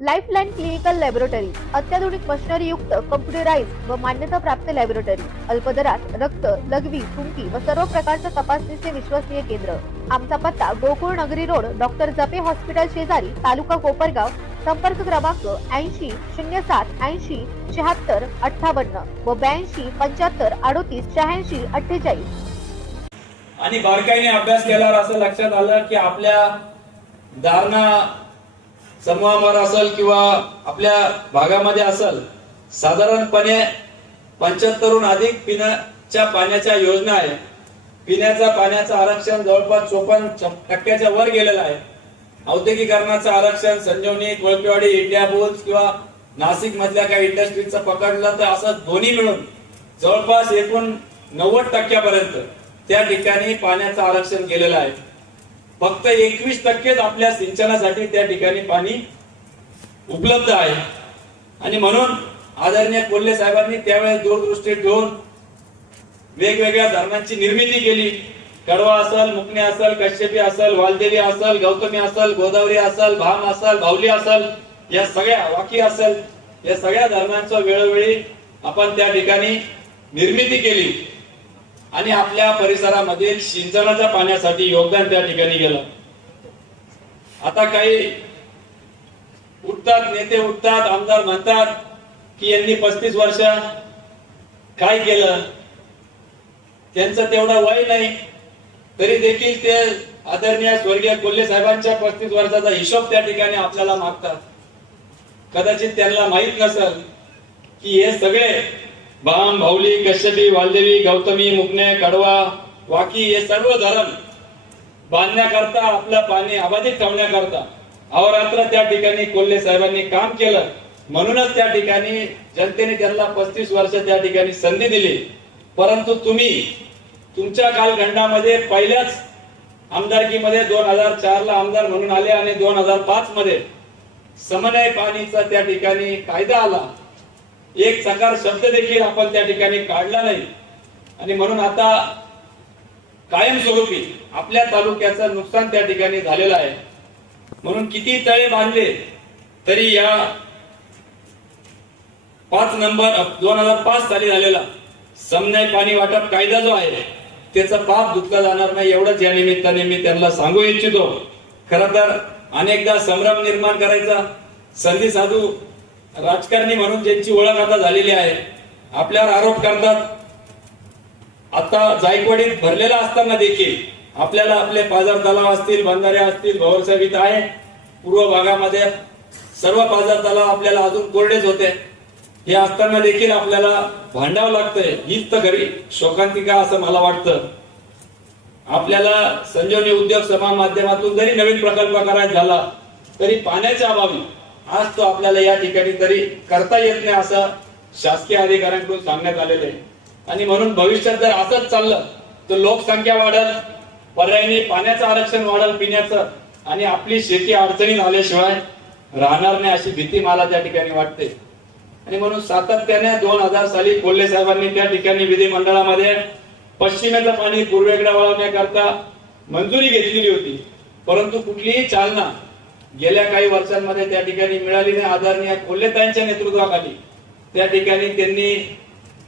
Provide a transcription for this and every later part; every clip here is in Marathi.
लाईफलाईन क्लिनिकल लॅबोरेटरी अत्याधुनिक युक्त कम्प्युटराइज व मान्यता प्राप्त लॅबोरेटरी अल्पदरात रक्त लघवी थुंकी व सर्व प्रकारच्या तपासणीचे विश्वसनीय केंद्र आमचा पत्ता गोकुळ नगरी रोड डॉक्टर जपे हॉस्पिटल शेजारी तालुका कोपरगाव संपर्क क्रमांक ऐंशी शून्य सात ऐंशी शहात्तर अठ्ठावन्न व ब्याऐंशी पंच्याहत्तर अडोतीस शहाऐंशी अठ्ठेचाळीस आणि बारकाईने अभ्यास केल्यावर असं लक्षात आलं की आपल्या धारणा समूहामध्ये असेल किंवा आपल्या भागामध्ये असेल साधारणपणे पंच्याहत्तरहून अधिक पिण्याच्या पाण्याच्या योजना आहे पिण्याचा पाण्याचं आरक्षण जवळपास चोपन्न टक्क्याच्या वर गेलेलं आहे औद्योगिकरणाचं आरक्षण संजीवनी कोळपेवाडी इंडिया बुल्स किंवा नाशिक मधल्या काही इंडस्ट्रीजचं पकडलं तर असं दोन्ही मिळून जवळपास एकूण नव्वद टक्क्यापर्यंत त्या ठिकाणी पाण्याचं आरक्षण केलेलं आहे फक्त एकवीस टक्केच आपल्या सिंचनासाठी त्या ठिकाणी पाणी उपलब्ध आहे आणि म्हणून आदरणीय कोल्हे साहेबांनी त्यावेळेस दूरदृष्टी ठेवून वेगवेगळ्या धरणांची निर्मिती केली कडवा असल मुकणे असल कश्यपी असल वालदेवी असल गौतमी असल गोदावरी असल भाम असल भावली असल या सगळ्या वाकी असल या सगळ्या धरणांचा वेळोवेळी आपण त्या ठिकाणी निर्मिती केली आणि आपल्या परिसरामधील सिंचनाच्या पाण्यासाठी योगदान त्या ठिकाणी गेलं आता काही उठतात नेते उठतात आमदार म्हणतात की यांनी पस्तीस वर्ष काय केलं त्यांचं तेवढा वय नाही तरी देखील ते आदरणीय स्वर्गीय कोल्हे साहेबांच्या पस्तीस वर्षाचा हिशोब त्या ठिकाणी आपल्याला मागतात कदाचित त्यांना माहीत नसल की हे सगळे बाम भाऊली कश्यपी वालदेवी गौतमी मुकणे कडवा वाकी हे सर्व धरण बांधण्याकरता आपलं पाणी अबाधित ठेवण्याकरता अवरात्र त्या ठिकाणी कोल्हे साहेबांनी काम केलं म्हणूनच त्या ठिकाणी जनतेने त्यांना पस्तीस वर्ष त्या ठिकाणी संधी दिली परंतु तुम्ही तुमच्या कालखंडामध्ये पहिल्याच मध्ये दोन हजार चार ला आमदार म्हणून आले आणि दोन हजार पाच मध्ये समन्वय पाणीचा त्या ठिकाणी कायदा आला एक सकार शब्द देखील आपण त्या ठिकाणी काढला नाही आणि म्हणून आता कायमस्वरूपी आपल्या तालुक्याचं नुकसान त्या ठिकाणी झालेलं आहे म्हणून किती तळे बांधले तरी या पाच नंबर दोन हजार पाच साली झालेला समन्याय पाणी वाटप कायदा जो आहे त्याचा बाप धुतला जाणार नाही एवढंच या निमित्ताने मी त्यांना सांगू इच्छितो खर तर अनेकदा संभ्रम निर्माण करायचा संधी साधू राजकारणी म्हणून ज्यांची ओळख आता झालेली आहे आपल्यावर आरोप करतात आता जायकवाडीत भरलेला असताना देखील आपल्याला आपले पाजार तलाव असतील बंधारे असतील भवरसाहेब इथं आहे पूर्व भागामध्ये सर्व पाजार तलाव आपल्याला अजून कोरडेच होते हे असताना देखील आपल्याला भांडावं लागतंय हीच तर घरी शोकांतिका असं मला वाटतं आपल्याला संजीवनी उद्योग सभा माध्यमातून जरी नवीन प्रकल्प करायचा झाला तरी पाण्याच्या अभावी आज तो आपल्याला या ठिकाणी तरी करता येत नाही असं शासकीय अधिकाऱ्यांकडून सांगण्यात आलेलं आहे आणि म्हणून भविष्यात जर असंच चाललं तर लोकसंख्या वाढल पर्यायाने पाण्याचं आरक्षण वाढल पिण्याचं आणि आपली शेती अडचणी आल्याशिवाय राहणार नाही अशी भीती मला त्या ठिकाणी वाटते आणि म्हणून सातत्याने दोन हजार साली कोल्हे साहेबांनी त्या ठिकाणी विधिमंडळामध्ये पश्चिमेचं पाणी पूर्वेकडे वळवण्याकरता मंजुरी घेतलेली होती परंतु कुठलीही चालना गेल्या काही वर्षांमध्ये त्या ठिकाणी मिळाली नाही आदरणीय कोल्हेताईंच्या नेतृत्वाखाली त्या ठिकाणी त्यांनी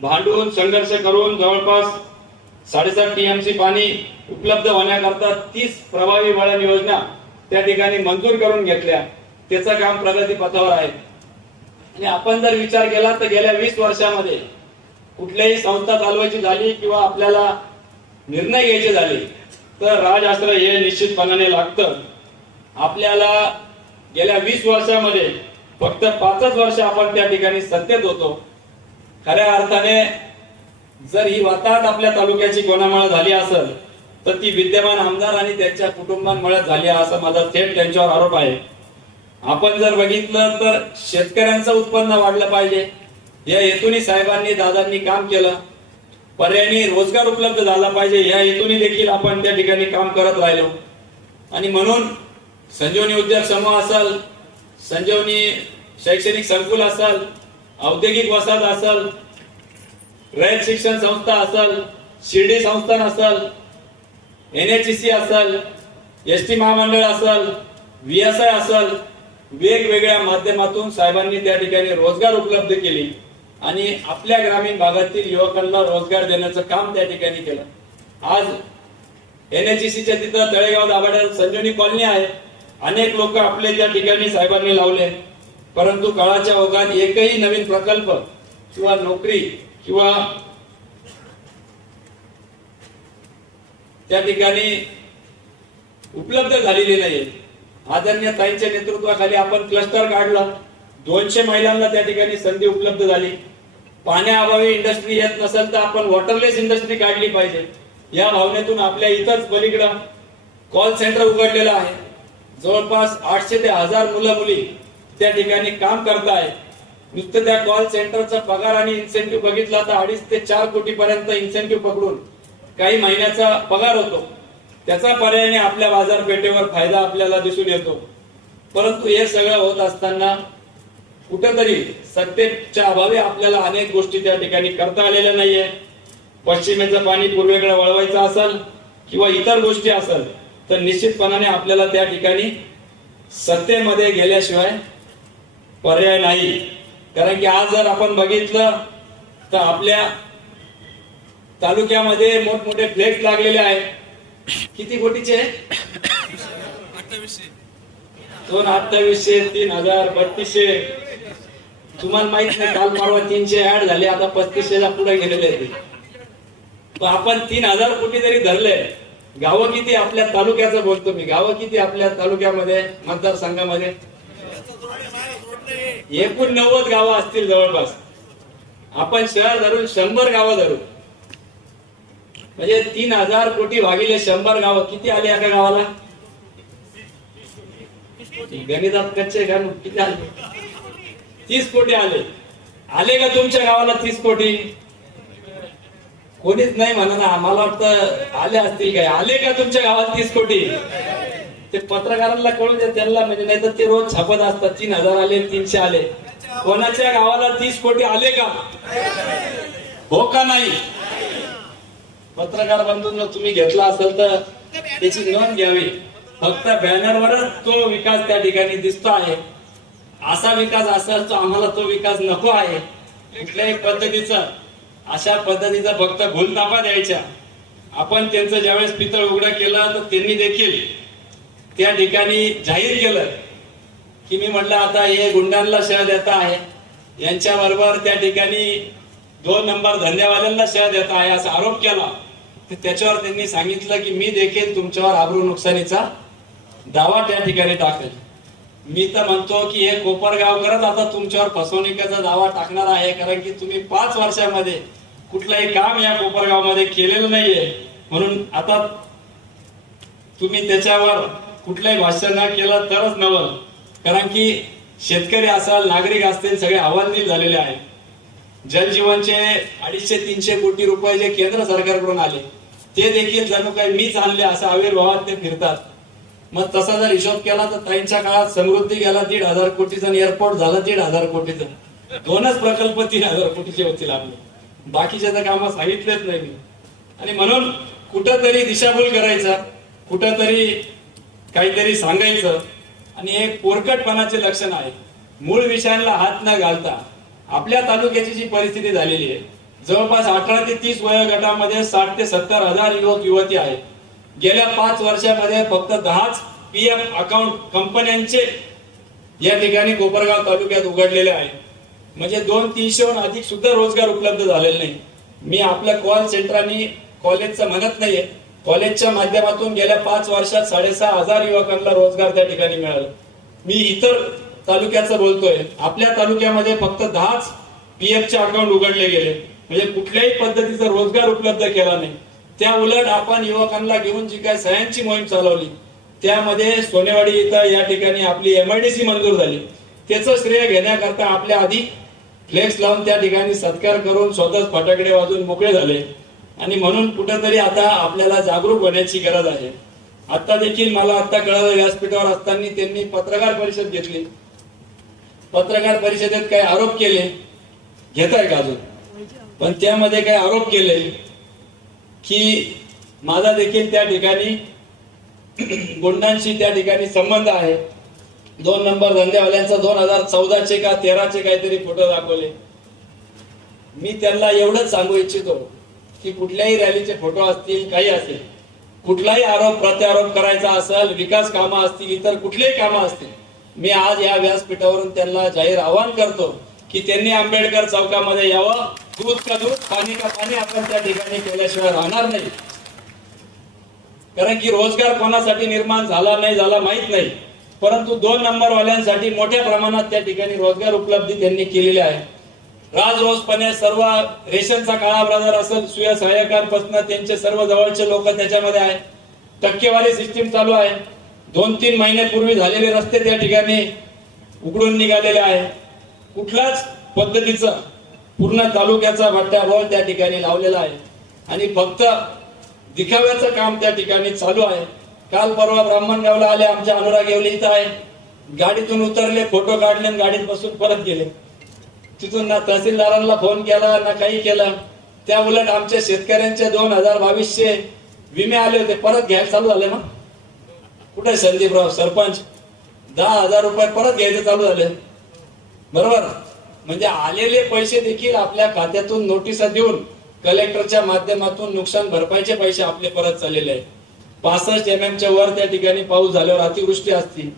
भांडून संघर्ष करून जवळपास साडेसात टीएमसी पाणी उपलब्ध होण्याकरता तीस प्रभावी वळण योजना त्या ठिकाणी मंजूर करून घेतल्या त्याचं काम प्रगती पथावर आहे आणि आपण जर विचार केला तर गेल्या वीस वर्षामध्ये कुठल्याही संस्था चालवायची झाली किंवा आपल्याला निर्णय घ्यायचे झाले तर राज आश्रय हे निश्चितपणाने लागतं आपल्याला गेल्या वीस वर्षामध्ये फक्त पाचच वर्ष आपण त्या ठिकाणी सत्तेत होतो खऱ्या अर्थाने जर ही वाताहत आपल्या तालुक्याची कोणामुळे झाली असेल तर ती विद्यमान आमदार आणि त्यांच्या कुटुंबांमुळे झाली असं माझा थेट त्यांच्यावर आरोप आहे आपण जर बघितलं तर शेतकऱ्यांचं उत्पन्न वाढलं पाहिजे या हेतून साहेबांनी दादांनी काम केलं पर्यायी रोजगार उपलब्ध झाला पाहिजे या हेतून देखील आपण त्या ठिकाणी काम करत राहिलो आणि म्हणून संजीवनी उद्योग समूह असल संजीवनी शैक्षणिक संकुल असल औद्योगिक वसाहत असल रयत शिक्षण संस्था असल शिर्डी संस्थान असल एन एच सी असल एस टी महामंडळ असल व्ही एस आय असल वेगवेगळ्या माध्यमातून साहेबांनी त्या ठिकाणी रोजगार उपलब्ध केली आणि आपल्या ग्रामीण भागातील युवकांना रोजगार देण्याचं काम त्या ठिकाणी केलं आज एन एच सीच्या तिथं तळेगाव दाभाड्यात संजीवनी कॉलनी आहे अनेक लोक आपले त्या ठिकाणी साहेबांनी लावले परंतु काळाच्या ओघात एकही नवीन प्रकल्प किंवा नोकरी किंवा त्या ठिकाणी उपलब्ध झालेली नाही आदरणीय ताईंच्या नेतृत्वाखाली आपण क्लस्टर काढला दोनशे महिलांना त्या ठिकाणी संधी उपलब्ध झाली पाण्याअभावी इंडस्ट्री येत नसेल तर आपण वॉटरलेस इंडस्ट्री काढली पाहिजे या भावनेतून आपल्या इथंच पलीकडं कॉल सेंटर उघडलेलं आहे जवळपास आठशे ते हजार मुलं मुली त्या ठिकाणी काम करताय आहेत नुसतं त्या कॉल सेंटरचा पगार आणि इन्सेंटिव्ह बघितला तर अडीच ते चार कोटी पर्यंत इन्सेंटिव्ह पकडून काही महिन्याचा पगार होतो त्याचा पर्यायाने आपल्या बाजारपेठेवर फायदा आपल्याला दिसून येतो परंतु हे सगळं होत असताना कुठेतरी सत्तेच्या अभावी आपल्याला अनेक गोष्टी त्या ठिकाणी करता आलेल्या नाहीये पश्चिमेचं पाणी पूर्वेकडे वळवायचं असेल किंवा इतर गोष्टी असेल तर निश्चितपणाने आपल्याला त्या ठिकाणी सत्तेमध्ये गेल्याशिवाय पर्याय नाही कारण की आज जर आपण बघितलं तर आपल्या तालुक्यामध्ये मोठमोठे फ्लेक्स लागलेले आहेत किती कोटीचे दोन अठ्ठावीसशे तीन हजार बत्तीसशे तुम्हाला माहित नाही काल परवा तीनशे ऍड झाले आता पस्तीसशे ला पुढे गेलेले आहेत आपण तीन हजार कोटी जरी धरले गाव किती आपल्या तालुक्याचं बोलतो मी गाव किती आपल्या तालुक्यामध्ये मतदारसंघामध्ये एकूण नव्वद गाव असतील जवळपास आपण शहर धरून शंभर गाव धरू म्हणजे तीन हजार कोटी भागिले शंभर गाव किती आले एका गावाला गणितात कच्चे घालू किती आले तीस कोटी आले आले का तुमच्या गावाला तीस कोटी कोणीच नाही म्हणा आम्हाला वाटतं आले असतील काय आले का तुमच्या गावात तीस कोटी ते पत्रकारांना कळू दे त्यांना म्हणजे नाही तर ते रोज छापत असतात तीन हजार आले तीनशे आले कोणाच्या गावाला तीस कोटी आले का हो का नाही पत्रकार बंधून तुम्ही घेतला असेल तर त्याची नोंद घ्यावी फक्त बॅनरवरच तो विकास त्या ठिकाणी दिसतो आहे असा विकास असेल तो आम्हाला तो विकास नको आहे कुठल्याही पद्धतीचा अशा पद्धतीचा फक्त भूल नाफा द्यायच्या आपण त्यांचं ज्यावेळेस पितळ उघड केलं तर त्यांनी देखील त्या ठिकाणी जाहीर केलं की मी म्हटलं आता हे गुंडांना शह देता आहे यांच्याबरोबर त्या ठिकाणी दोन नंबर धंद्यावाल्यांना शह देता आहे असा आरोप केला तर त्याच्यावर त्यांनी सांगितलं की मी देखील तुमच्यावर आबरू नुकसानीचा दावा त्या ठिकाणी टाकेल मी तर म्हणतो की हे करत आता तुमच्यावर फसवणुकीचा दावा टाकणार आहे कारण की तुम्ही पाच वर्षामध्ये कुठलंही काम या मध्ये केलेलं नाहीये म्हणून आता तुम्ही त्याच्यावर कुठलंही भाषण न केलं तरच नवल कारण की शेतकरी असाल नागरिक असतील सगळे आव्हानील झालेले आहे जनजीवनचे अडीचशे तीनशे कोटी रुपये जे केंद्र सरकारकडून आले ते देखील जणू काही मीच आणले असं आविर्भावात ते फिरतात मग तसा जर हिशोब केला तर त्यांच्या काळात समृद्धी गेला दीड हजार कोटीचा आणि एअरपोर्ट झाला दीड हजार कोटीचा दोनच प्रकल्प तीन हजार कोटीचे होतील आपले बाकीचे तर कामं सांगितलेच नाही मी आणि म्हणून कुठंतरी दिशाभूल करायचा कुठंतरी काहीतरी सांगायचं आणि हे पोरकटपणाचे लक्षण आहे मूळ विषयांना हात न घालता आपल्या तालुक्याची जी परिस्थिती झालेली आहे जवळपास अठरा ते तीस वयोगटामध्ये साठ ते सत्तर हजार युवक युवती आहेत गेल्या पाच वर्षामध्ये फक्त दहाच पी एफ अकाउंट कंपन्यांचे या ठिकाणी कोपरगाव तालुक्यात उघडलेले आहे म्हणजे दोन तीनशेहून अधिक सुद्धा रोजगार उपलब्ध झालेले नाही मी आपल्या कॉल सेंटरांनी कॉलेजचं म्हणत नाहीये कॉलेजच्या माध्यमातून गेल्या पाच वर्षात साडेसहा हजार युवकांना रोजगार त्या ठिकाणी मिळाला मी इतर तालुक्याचं बोलतोय आपल्या तालुक्यामध्ये फक्त दहाच पी चे अकाउंट उघडले गेले म्हणजे कुठल्याही पद्धतीचा रोजगार उपलब्ध केला नाही त्या उलट आपण युवकांना घेऊन जी काय सह्यांची मोहीम चालवली त्यामध्ये सोनेवाडी इथं या ठिकाणी आपली एमआयडीसी मंजूर झाली त्याचं श्रेय घेण्याकरता आपल्या आधी फ्लेक्स लावून त्या ठिकाणी सत्कार करून स्वतःच फटाकडे वाजून मोकळे झाले आणि म्हणून कुठेतरी आता आपल्याला जागरूक होण्याची गरज आहे आता देखील मला आता कळलं व्यासपीठावर असताना त्यांनी पत्रकार परिषद घेतली पत्रकार परिषदेत काही आरोप केले घेत आहे का अजून पण त्यामध्ये काही आरोप केले की माझा देखील त्या ठिकाणी गुंडांशी त्या ठिकाणी संबंध आहे दोन नंबर धंदेवाल्यांचा दोन हजार चौदाचे का तेराचे काहीतरी फोटो दाखवले मी त्यांना एवढंच सांगू इच्छितो की कुठल्याही रॅलीचे फोटो असतील काही असेल कुठलाही आरोप प्रत्यारोप करायचा असेल विकास कामं असतील इतर कुठलेही कामं असतील मी आज या व्यासपीठावरून त्यांना जाहीर आवाहन करतो की त्यांनी आंबेडकर चौकामध्ये यावं दूध का दूध पाणी का पाणी आपण त्या ठिकाणी केल्याशिवाय राहणार नाही कारण की रोजगार कोणासाठी निर्माण झाला नाही झाला माहीत नाही परंतु दोन नंबरवाल्यांसाठी मोठ्या प्रमाणात त्या ठिकाणी रोजगार उपलब्धी त्यांनी केलेली आहे राजरोजपणे सर्व रेशनचा काळा बाजार असेल सुया सहाय्यकांपासून त्यांचे सर्व जवळचे लोक त्याच्यामध्ये आहे टक्केवारी सिस्टीम चालू आहे दोन तीन महिन्यापूर्वी झालेले रस्ते त्या ठिकाणी उघडून निघालेले आहे कुठल्याच पद्धतीचं पूर्ण तालुक्याचा भट्ट्या त्या ठिकाणी लावलेला आहे आणि फक्त दिखाव्याचं काम त्या ठिकाणी चालू आहे काल परवा ब्राह्मणगावला आले आमच्या अनुराग येवले इथं आहे गाडीतून उतरले फोटो काढले आणि गाडीत बसून परत गेले तिथून ना तहसीलदारांना फोन केला ना काही केलं त्या उलट आमच्या शेतकऱ्यांचे दोन हजार बावीसशे विमे आले होते परत घ्यायला चालू झाले ना कुठे संदीपराव सरपंच दहा हजार रुपये परत घ्यायचे चालू झाले बरोबर म्हणजे आलेले पैसे देखील आपल्या खात्यातून नोटिसा देऊन कलेक्टरच्या माध्यमातून नुकसान भरपाईचे पैसे आपले परत चाललेले आहेत पासष्ट एम एमच्या वर त्या ठिकाणी पाऊस झाल्यावर अतिवृष्टी असती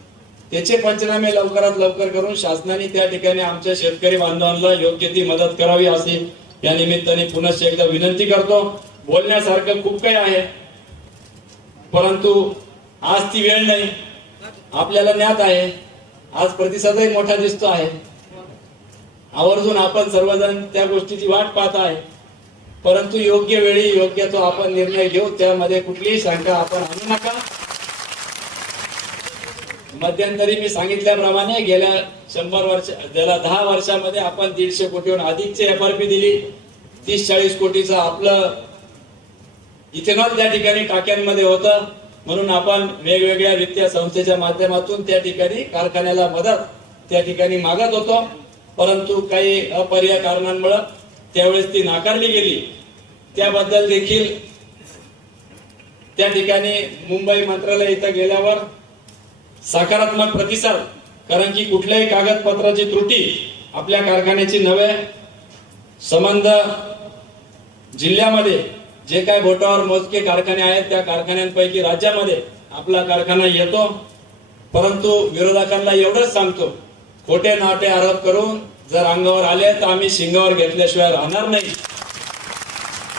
त्याचे पंचनामे लवकरात लवकर करून शासनाने त्या ठिकाणी आमच्या शेतकरी बांधवांना योग्य ती मदत करावी असे या निमित्ताने पुन्हा एकदा विनंती करतो बोलण्यासारखं खूप काही आहे परंतु आज ती वेळ नाही आपल्याला ज्ञात आहे आज प्रतिसादही मोठा दिसतो आहे आवर्जून आपण सर्वजण त्या गोष्टीची वाट पाहत आहे परंतु योग्य वेळी योग्य तो आपण निर्णय घेऊ त्यामध्ये कुठलीही शंका आपण आणू नका मध्यंतरी मी सांगितल्याप्रमाणे गेल्या शंभर वर्ष गेल्या दहा वर्षामध्ये आपण दीडशे कोटीहून अधिकची एफ आर पी दिली तीस चाळीस कोटीचं आपलं इथेनॉल त्या ठिकाणी टाक्यांमध्ये होतं म्हणून आपण वेगवेगळ्या वित्तीय संस्थेच्या माध्यमातून त्या ठिकाणी कारखान्याला मदत त्या ठिकाणी मागत होतो परंतु काही अपर्याय कारणांमुळे त्यावेळेस ती नाकारली गेली त्याबद्दल देखील त्या ठिकाणी मुंबई मंत्रालय इथं गेल्यावर सकारात्मक प्रतिसाद कारण की कुठल्याही कागदपत्राची त्रुटी आपल्या कारखान्याची नव्हे संबंध जिल्ह्यामध्ये जे काही बोटावर मोजके कारखाने आहेत त्या कारखान्यांपैकी राज्यामध्ये आपला कारखाना येतो परंतु विरोधकांना एवढंच सांगतो खोटे नाटे आरोप करून जर अंगावर आले तर आम्ही शिंगावर घेतल्याशिवाय राहणार नाही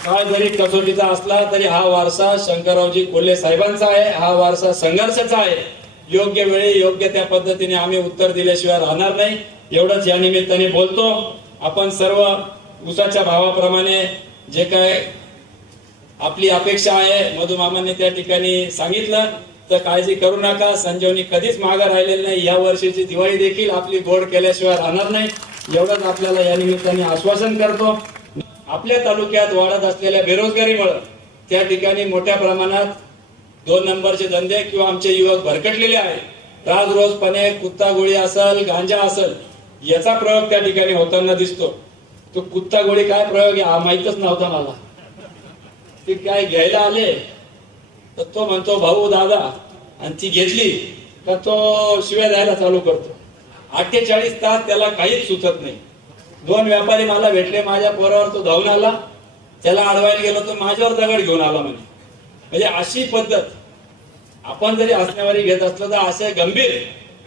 काय जरी कसोटीचा असला तरी हा वारसा शंकररावजी कोल्हे साहेबांचा आहे हा वारसा संघर्षाचा आहे योग्य वेळी योग्य त्या पद्धतीने आम्ही उत्तर दिल्याशिवाय राहणार नाही एवढंच या निमित्ताने बोलतो आपण सर्व उसाच्या भावाप्रमाणे जे काय आपली अपेक्षा आहे मधुमामांनी त्या ठिकाणी सांगितलं तर काळजी करू नका संजीवनी कधीच मागे राहिलेली नाही या वर्षीची दिवाळी देखील आपली गोड केल्याशिवाय राहणार नाही एवढंच आपल्याला या निमित्ताने आश्वासन करतो आपल्या तालुक्यात वाढत असलेल्या बेरोजगारीमुळे त्या ठिकाणी मोठ्या प्रमाणात दोन नंबरचे धंदे किंवा आमचे युवक भरकटलेले आहेत रोज पणे कुत्ता गोळी असल गांजा असल याचा प्रयोग त्या ठिकाणी होताना दिसतो तो कुत्ता गोळी काय प्रयोग आहे माहीतच नव्हता मला ते काय घ्यायला आले तर तो म्हणतो भाऊ दादा आणि ती घेतली तर तो शिव्या द्यायला चालू करतो अठ्ठेचाळीस तास त्याला काहीच सुचत नाही दोन व्यापारी मला भेटले माझ्या पोरावर तो धावून आला त्याला अडवायला गेलो तो माझ्यावर दगड घेऊन आला म्हणे म्हणजे अशी पद्धत आपण जरी असण्यावरी घेत असलो तर असे गंभीर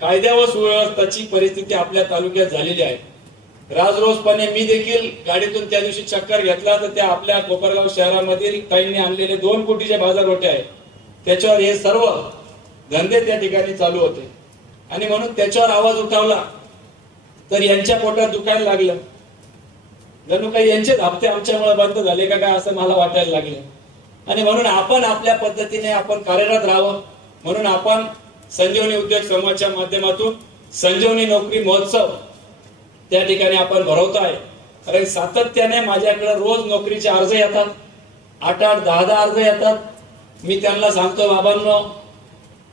कायद्या व सुव्यवस्थाची परिस्थिती आपल्या तालुक्यात झालेली आहे राजरोसपणे मी देखील गाडीतून त्या दिवशी चक्कर घेतला तर त्या आपल्या कोपरगाव शहरामधील काहींनी आणलेले दोन कोटीचे बाजार रोटे आहेत त्याच्यावर हे सर्व धंदे त्या ठिकाणी चालू होते आणि म्हणून त्याच्यावर आवाज उठावला तर यांच्या पोटात दुखायला लागलं जणू काही यांचे हप्ते आमच्यामुळे बंद झाले का काय असं मला वाटायला लागले आणि म्हणून आपण आपल्या पद्धतीने आपण कार्यरत राहावं म्हणून आपण संजीवनी उद्योग समूहाच्या माध्यमातून संजीवनी नोकरी महोत्सव त्या ठिकाणी आपण भरवतो आहे कारण सातत्याने माझ्याकडे रोज नोकरीचे अर्ज येतात आठ आठ दहा दहा अर्ज येतात मी त्यांना सांगतो बाबांनो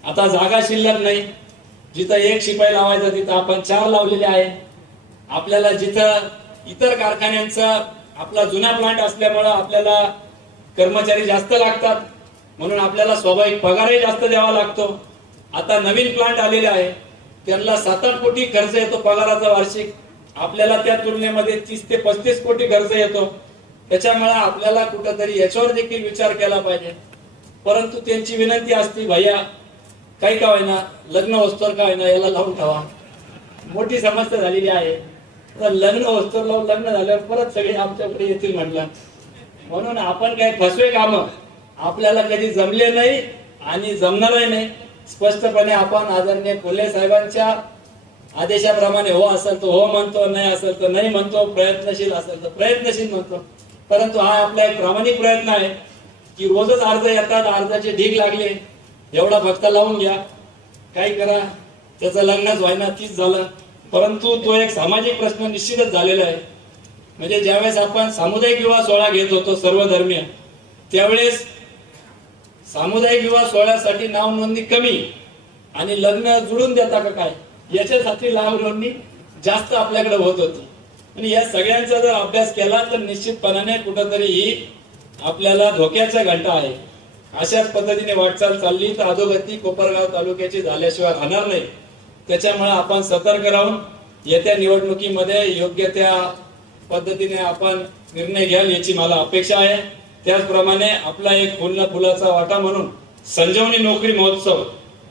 आता जागा शिल्लक नाही जिथं एक शिपाई लावायचा तिथं आपण चार लावलेले आहे आपल्याला जिथं इतर कारखान्यांचा आपला जुना प्लांट असल्यामुळं आपल्याला कर्मचारी जास्त लागतात म्हणून आपल्याला स्वाभाविक पगारही जास्त द्यावा लागतो आता नवीन प्लांट आलेले आहे त्यांना सात आठ कोटी खर्च येतो पगाराचा वार्षिक आपल्याला त्या तुलनेमध्ये तीस ते पस्तीस कोटी खर्च येतो त्याच्यामुळे आपल्याला कुठंतरी याच्यावर देखील विचार केला पाहिजे परंतु त्यांची विनंती असते भैया काही का होईना लग्न वस्तूवर का होईना याला लावून ठेवा मोठी समस्या झालेली आहे तर लग्न वस्तूवर लावून लग्न झाल्यावर परत सगळे आमच्याकडे येतील म्हटलं म्हणून आपण काय फसवे काम आपल्याला कधी जमले नाही आणि जमणारही नाही स्पष्टपणे आपण आदरणीय कोल्हे साहेबांच्या आदेशाप्रमाणे हो असेल तर हो म्हणतो नाही असेल तर नाही म्हणतो प्रयत्नशील असेल तर प्रयत्नशील म्हणतो परंतु हा आपला एक प्रामाणिक प्रयत्न आहे की रोजच अर्ज येतात अर्जाचे ढीग लागले एवढा भक्त लावून घ्या काय करा त्याचं लग्नच व्हायना तीच झालं परंतु तो एक सामाजिक प्रश्न निश्चितच झालेला आहे म्हणजे ज्यावेळेस आपण सामुदायिक विवाह सोहळा घेत होतो सर्व धर्मीय त्यावेळेस सामुदायिक विवाह सोहळ्यासाठी नाव नोंदणी कमी आणि लग्न जुळून देता का काय याच्यासाठी नाव नोंदणी जास्त आपल्याकडे होत होती आणि या सगळ्यांचा जर अभ्यास केला तर निश्चितपणाने कुठंतरी ही आपल्याला धोक्याचा घंटा आहे अशाच पद्धतीने वाटचाल चालली तर अधोगती कोपरगाव तालुक्याची झाल्याशिवाय राहणार नाही त्याच्यामुळे आपण सतर्क राहून येत्या निवडणुकीमध्ये योग्य त्या पद्धतीने आपण निर्णय घ्याल याची मला अपेक्षा आहे त्याचप्रमाणे आपला एक फुल फुलाचा वाटा म्हणून संजीवनी नोकरी महोत्सव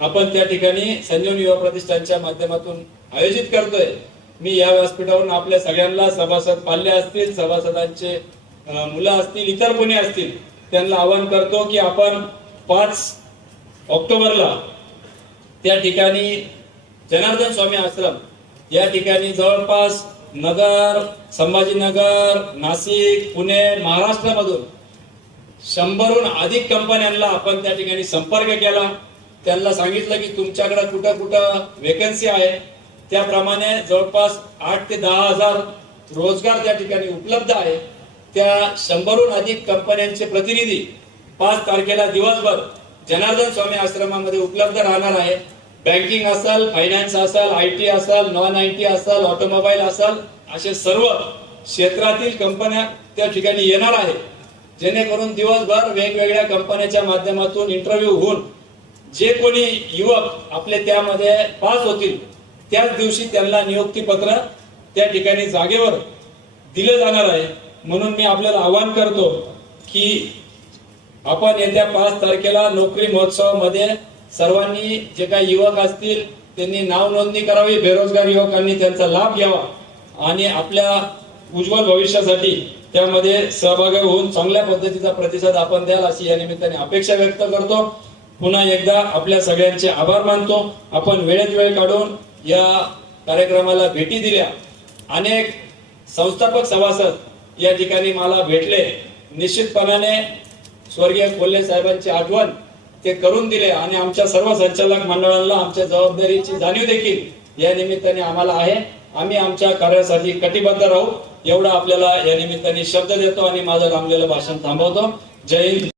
आपण त्या ठिकाणी संजीवनी युवा प्रतिष्ठानच्या माध्यमातून आयोजित करतोय मी या व्यासपीठावरून आपल्या सगळ्यांना सभासद पाल्ले असतील सभासदांचे मुलं असतील इतर कोणी असतील त्यांना आवाहन करतो की आपण पाच ऑक्टोबरला त्या ठिकाणी जनार्दन स्वामी आश्रम या ठिकाणी जवळपास नगर संभाजीनगर नाशिक पुणे महाराष्ट्रामधून शंभरहून अधिक कंपन्यांना आपण त्या ठिकाणी संपर्क केला त्यांना सांगितलं की तुमच्याकडे कुठं कुठं वेकन्सी आहे त्याप्रमाणे जवळपास आठ ते दहा हजार रोजगार त्या ठिकाणी उपलब्ध आहे त्या शंभरहून अधिक कंपन्यांचे प्रतिनिधी पाच तारखेला दिवसभर जनार्दन स्वामी आश्रमामध्ये उपलब्ध राहणार आहे बँकिंग असाल फायनान्स असाल आय टी असाल नॉन आय टी असाल ऑटोमोबाईल असाल असे सर्व क्षेत्रातील कंपन्या त्या ठिकाणी येणार आहे जेणेकरून दिवसभर वेगवेगळ्या कंपन्याच्या माध्यमातून इंटरव्ह्यू होऊन जे कोणी युवक आपले त्यामध्ये पास होतील त्याच दिवशी त्यांना नियुक्ती पत्र त्या ठिकाणी जागेवर दिले जाणार आहे म्हणून मी आपल्याला आवाहन करतो की आपण येत्या पाच तारखेला नोकरी महोत्सवामध्ये सर्वांनी जे काही युवक असतील त्यांनी नाव नोंदणी करावी बेरोजगार युवकांनी त्यांचा लाभ घ्यावा आणि आपल्या उज्ज्वल भविष्यासाठी त्यामध्ये सहभागी होऊन चांगल्या पद्धतीचा प्रतिसाद आपण द्याल अशी या निमित्ताने अपेक्षा व्यक्त करतो पुन्हा एकदा आपल्या सगळ्यांचे आभार मानतो आपण वेळेत वेळ काढून या कार्यक्रमाला भेटी दिल्या अनेक संस्थापक सभासद या ठिकाणी मला भेटले निश्चितपणाने स्वर्गीय कोल्हे साहेबांची आठवण ते करून दिले आणि आमच्या सर्व संचालक मंडळांना आमच्या जबाबदारीची जाणीव देखील या निमित्ताने आम्हाला आहे आम्ही आमच्या कार्यासाठी कटिबद्ध राहू एवढा आपल्याला या निमित्ताने शब्द देतो आणि माझं लांबलेलं भाषण थांबवतो जय हिंद